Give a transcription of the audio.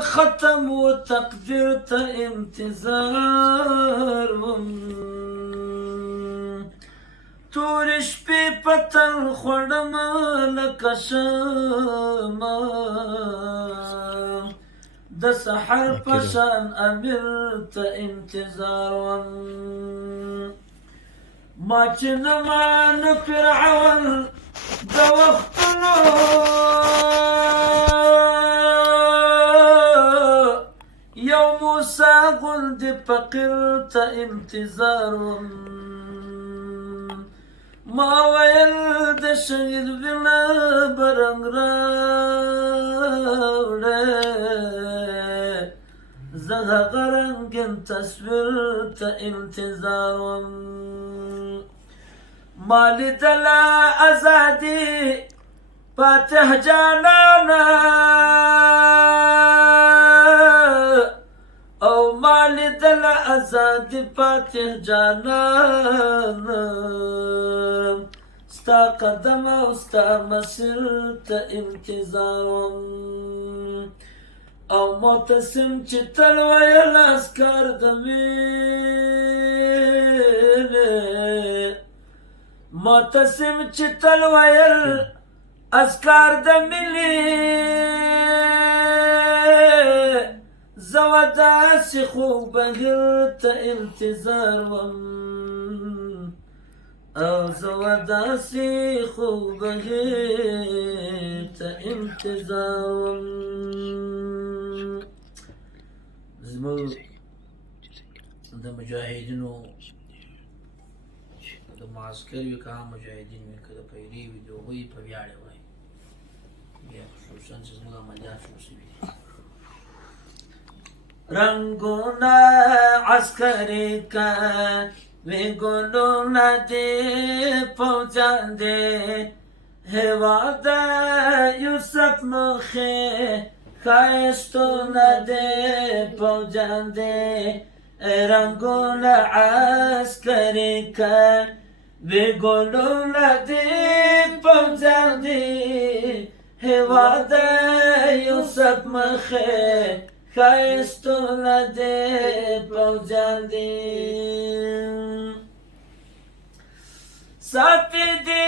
ختم و تقدیر ته انتظار وم تورې شپې پتن خوړم لکه شمع د سحر په شان امیر ته انتظار وم ما چې نه مانه فرعون د وختونو یو موسی غوندې فقیر ته انتظار وم ما ویل د شهید وینه به رنګ راوړی زه هغه رنګین تصویر ته انتظار وم ما لیدله ازادي فاتح جانانه او ما لیدله ازادي فاتح جانانه ستا قدم او ستا مسیر ته انتظار وم او معتصم چې تل ویل اسکر د مینې معتصم چې تل ویل اسکر د مینې زه و داسې خوږ بهیر ته انتظار وم او زه و داسې خوږ بهیر ته انتظار وم زموږ د مجاهدینو د معسکر وي که هم مجاهدین وي که د پیرې وي د هغوی په ویاړ یې وایي بیا خصوصا چې زموږ عملیات شروع شوي دي رنگونه عسکري که وی ګلونه دې پوځیان دې هېواد یوسف مخې ښایستونه دې پوځیان دې رنگونه عسکري که وی ګلونه دې پوځیان دې هېواد یوسف مخې ښایستونه دې پوځیان دې ساتي دې